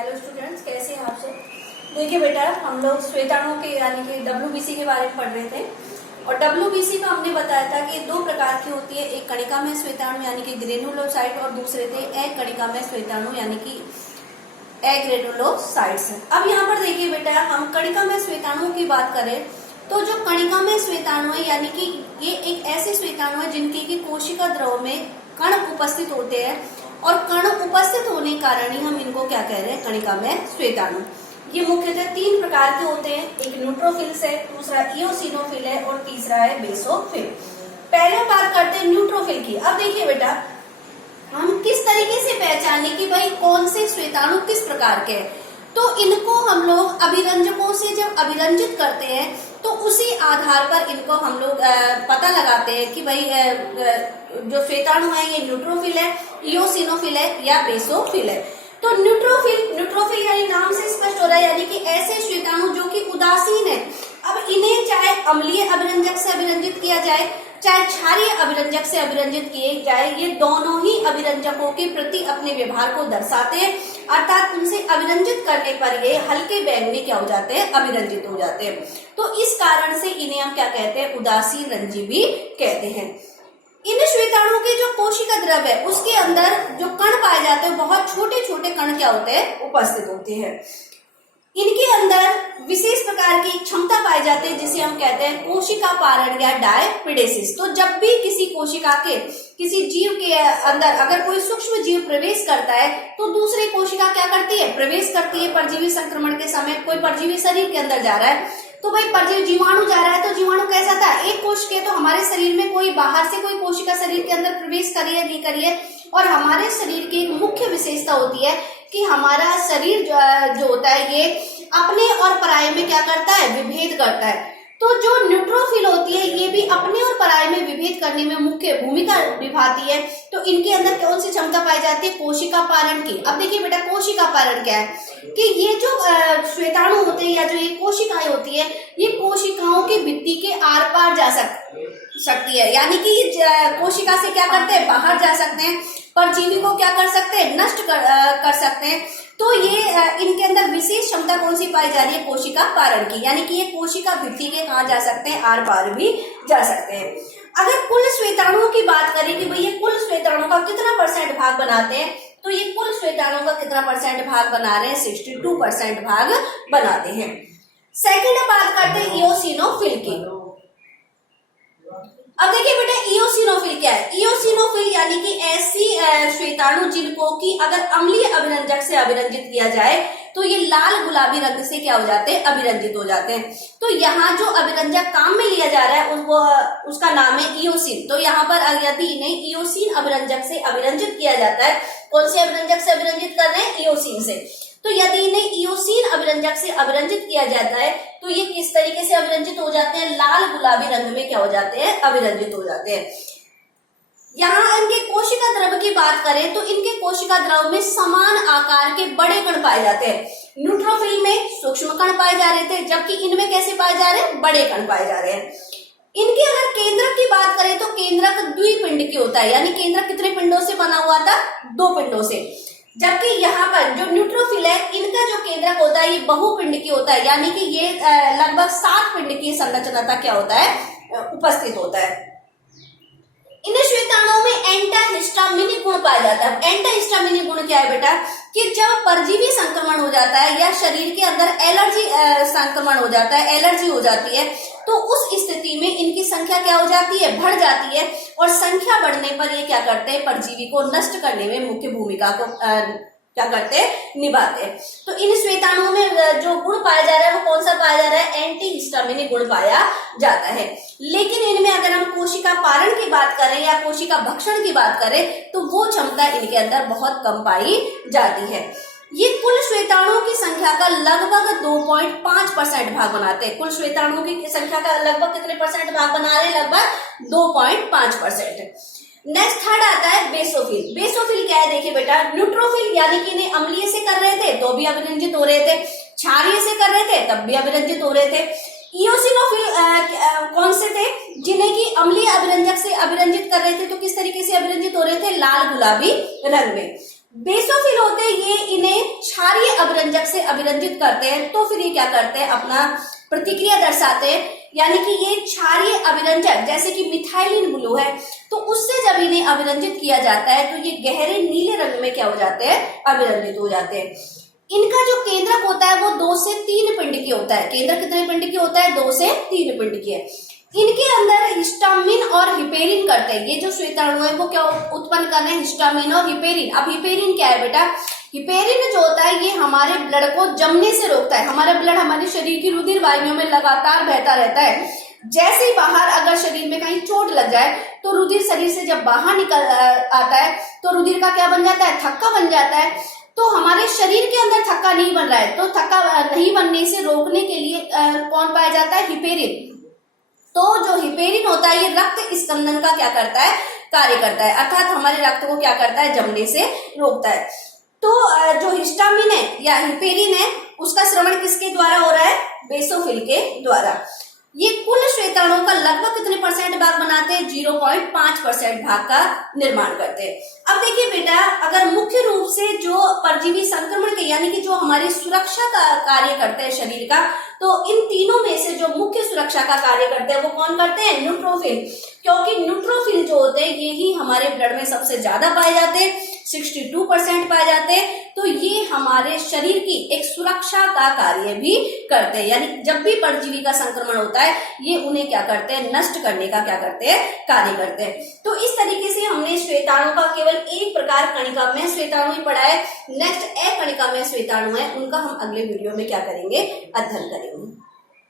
Hello students, कैसे हैं आप सब। देखिए बेटा, हम लोग श्वेताणुओं के यानी कि WBC के बारे में पढ़ रहे थे और WBC में हमने बताया था कि दो प्रकार की होती है। एक कणिका में श्वेताणु यानी कि ग्रेनुलोसाइट और दूसरे थे अकणिका में श्वेताणु यानी कि अग्रेनुलोसाइट्स। अब यहाँ पर देखिए बेटा, हम कणिका में श्वेताणुओं की बात करें तो जो कणिका में श्वेताणु है यानी कि ये एक ऐसे श्वेताणु है जिनके की कोशिका द्रव में कण उपस्थित होते हैं और कण उपस्थित होने के कारण ही हम इनको क्या कह रहे हैं, कणिका में श्वेताणु। ये मुख्यतः तीन प्रकार के होते हैं, एक न्यूट्रोफिल्स है, दूसरा इओसिनोफिल है और तीसरा है बेसोफिल। पहले बात करते हैं न्यूट्रोफिल की। अब देखिए बेटा, हम किस तरीके से पहचाने कि भाई कौन से श्वेताणु किस प्रकार के हैं। तो इनको हम लोग अभिरंजकों से जब अभिरंजित करते हैं तो उसी आधार पर इनको हम लोग पता लगाते हैं कि भाई जो श्वेताणु है ये न्यूट्रोफिल है, इओसिनोफिल है या बेसोफिल है। तो न्यूट्रोफिल यानी नाम से स्पष्ट हो रहा है यानी कि ऐसे श्वेताणु जो कि उदासीन है। अब इन्हें चाहे अम्लीय अभिरंजक से अभिरंजित किया जाए चाहे क्षारीय अभिरंजक से अभिरंजित किए जाए, ये दोनों ही अभिरंजकों के प्रति अपने व्यवहार को दर्शाते हैं, अर्थात उनसे अभिरंजित करने पर ये हल्के बैग में क्या हो जाते हैं, अभिरंजित हो जाते हैं। तो इस कारण से इन्हें हम क्या कहते हैं, उदासीन रंजी भी कहते हैं। इन श्वेताणु के जो कोशिका द्रव है उसके अंदर जो कण पाए जाते हैं, बहुत छोटे छोटे कण क्या होते हैं, उपस्थित होते हैं। इनके अंदर विशेष प्रकार की क्षमता पाई जाती है जिसे हम कहते हैं कोशिका पारण या डायपिडेसिस। तो जब भी किसी कोशिका के किसी जीव के अंदर अगर कोई सूक्ष्म जीव प्रवेश करता है तो दूसरी कोशिका क्या करती है, प्रवेश करती है। परजीवी संक्रमण के समय कोई परजीवी शरीर के अंदर जा रहा है तो भाई परजीवी जीवाणु जा रहा है तो जीवाणु कैसा था, एक कोश के, तो हमारे शरीर में कोई बाहर से कोई कोशिका शरीर के अंदर प्रवेश करिए नहीं करिए। और हमारे शरीर की एक मुख्य विशेषता होती है कि हमारा शरीर जो होता है ये अपने और पराये में क्या करता है, विभेद करता है। तो जो न्यूट्रोफिल होती है ये भी अपने और पराये में विभेद करने में मुख्य भूमिका निभाती है। तो इनके अंदर कौन सी क्षमता पाई जाती है, कोशिका पारण की। अब देखिए बेटा, कोशिका पारण क्या है कि ये जो श्वेताणु होते हैं या जो ये कोशिकाएं होती है ये कोशिकाओं की भित्ति के आर पार जा सकती है, यानी कि कोशिका से क्या करते हैं, बाहर जा सकते हैं, परजीवी को क्या कर सकते हैं, नष्ट कर सकते हैं। तो ये इनके अंदर विशेष क्षमता कौन सी पाई जा रही है, कोशिका पारण की, यानी कि ये कोशिका भित्ति के कहाँ जा सकते हैं, आर पार भी जा सकते हैं। अगर कुल श्वेताणुओं की बात करें कि भाई ये कुल श्वेताणु का कितना % भाग बनाते हैं, तो ये कुल श्वेताणु का कितना % भाग बना रहे हैं, 62% भाग बनाते हैं। सेकंड बात करते हैं इओसिनोफिल की। अब देखिए बेटा, इओसिनोफिल क्या है। इओसिनोफिल यानी कि ऐसी श्वेताणु जिनको कि अगर अम्लीय अभिरंजक से अभिरंजित किया जाए तो ये लाल गुलाबी रंग से क्या हो जाते हैं, अभिरंजित हो जाते हैं। तो यहाँ जो अभिरंजक काम में लिया जा रहा है उसका नाम है इओसिन। तो यहाँ पर यदि इन्हें इओसिन अभिरंजक से अभिरंजित किया जाता है, कौन से अभिरंजक से अभिरंजित कर रहे हैं, इओसिन से। तो यदि इन्हें इओसिन अभिरंजक से अभिरंजित किया जाता है तो ये किस तरीके से अभिरंजित हो जाते हैं, लाल गुलाबी रंग में क्या हो जाते हैं, अभिरंजित हो जाते हैं। यहाँ इनके कोशिका द्रव की बात करें तो इनके कोशिका द्रव में समान आकार के बड़े कण पाए जाते हैं। न्यूट्रोफिल में सूक्ष्म कण पाए जा रहे थे, जबकि इनमें कैसे पाए जा रहे हैं, बड़े कण पाए जा रहे हैं। इनके अगर केंद्रक की बात करें तो केंद्रक द्विपिंड की होता है, यानी केंद्रक कितने पिंडों से बना हुआ था, 2 पिंडों से। जबकि यहाँ पर जो न्यूट्रोफिल है इनका जो केंद्रक होता है ये बहुपिंड की होता है, यानी कि ये लगभग 7 पिंड की संरचना क्या होता है, उपस्थित होता है। इन श्वेताणुओं में एंटाहिस्टामिनिक गुण पाया जाता है। एंटाहिस्टामिनिक गुण क्या है बेटा, कि जब परजीवी संक्रमण हो जाता है या शरीर के अंदर एलर्जी संक्रमण हो जाता है, एलर्जी हो जाती है, तो उस स्थिति में इनकी संख्या क्या हो जाती है, बढ़ जाती है। और संख्या बढ़ने पर ये क्या करते हैं, परजीवी को नष्ट करने में मुख्य भूमिका को क्या करते हैं, निभाते हैं। तो इन श्वेताणुओं में जो गुण पाया जा रहा है वो कौन सा पाया जा रहा है, एंटीहिस्टामिनिक गुण पाया जाता है। लेकिन इनमें अगर हम कोशिका पारण की बात करें या कोशिका भक्षण की बात करें तो वो क्षमता इनके अंदर बहुत कम पाई जाती है। ये कुल श्वेताणुओं की संख्या का लगभग 2.5% भाग बनाते हैं। कुल श्वेताणुओं की संख्या का लगभग कितने % भाग बना रहे हैं, लगभग 2.5%। नेक्स्ट थर्ड आता है बेसोफिल। बेसोफिल क्या है, देखिए बेटा, न्यूट्रोफिल यानी कि इन्हें अम्लीय से कर रहे थे तो भी अभिरंजित हो रहे थे, क्षारीय से कर रहे थे तब भी अभिरंजित हो रहे थे। इओसिनोफिल कौन से थे, जिन्हें की अम्लीय अभिरंजक से अभिरंजित कर रहे थे तो किस तरीके से अभिरंजित हो रहे थे, लाल गुलाबी रंग में। बेसोफिल होते हैं, ये इन्हें क्षारीय अभिरंजक से अभिरंजित करते हैं, तो फिर ये क्या करते हैं, अपना प्रतिक्रिया दर्शाते हैं। यानी कि ये क्षारीय अभिरंजक जैसे कि मिथाइलिन ब्लू है, तो उससे जब इन्हें अभिरंजित किया जाता है तो ये गहरे नीले रंग में क्या हो जाते हैं, अभिरंजित हो जाते हैं। इनका जो केंद्रक होता है वो 2 से 3 पिंड की होता है। केंद्रक कितने पिंड की होता है, 2 से 3 पिंड की है। इनके अंदर हिस्टामिन और हिपेरिन करते हैं। ये जो श्वेताणु है वो क्या उत्पन्न कर रहे हैं, हिस्टामिन और हिपेरिन। अब हिपेरिन क्या है बेटा, हिपेरिन जो होता है ये हमारे ब्लड को जमने से रोकता है। हमारा ब्लड हमारे शरीर की रुधिर वाहिनियों में लगातार बहता रहता है। जैसे ही बाहर अगर शरीर में कहीं चोट लग जाए तो रुधिर शरीर से जब बाहर निकल आता है तो रुधिर का क्या बन जाता है, थक्का बन जाता है। तो हमारे शरीर के अंदर थक्का नहीं बन रहा है, तो थक्का नहीं बनने से रोकने के लिए कौन पाया जाता है, हिपेरिन। तो जो हिपेरिन होता है ये रक्त स्कंदन का क्या करता है, कार्य करता है, अर्थात हमारे रक्त को क्या करता है, जमने से रोकता है। तो जो हिस्टामिन है या हिपेरिन है उसका स्रवण किसके द्वारा हो रहा है, बेसोफिल के द्वारा। ये कुल श्वेताणुओं का लगभग कितने परसेंट भाग बनाते हैं, 0.5% भाग का निर्माण करते हैं। अब देखिए बेटा, अगर मुख्य रूप से जो परजीवी संक्रमण के यानी कि जो हमारी सुरक्षा का कार्य करते हैं शरीर का, तो इन तीनों में से जो मुख्य सुरक्षा का कार्य करते हैं वो कौन करते हैं, न्यूट्रोफिल। क्योंकि न्यूट्रोफिल जो होते हैं ये ही हमारे ब्लड में सबसे ज्यादा पाए जाते हैं, 62% पाए जाते हैं। तो ये हमारे शरीर की एक सुरक्षा का कार्य भी करते हैं। यानी जब भी परजीवी का संक्रमण होता है ये उन्हें क्या करते हैं, नष्ट करने का क्या करते हैं, कार्य करते हैं। तो इस तरीके से हमने श्वेताणु का केवल एक प्रकार कणिका में श्वेताणु ही पढ़ा है। नेक्स्ट कणिका में श्वेताणु है, उनका हम अगले वीडियो में क्या करेंगे, अध्ययन करेंगे।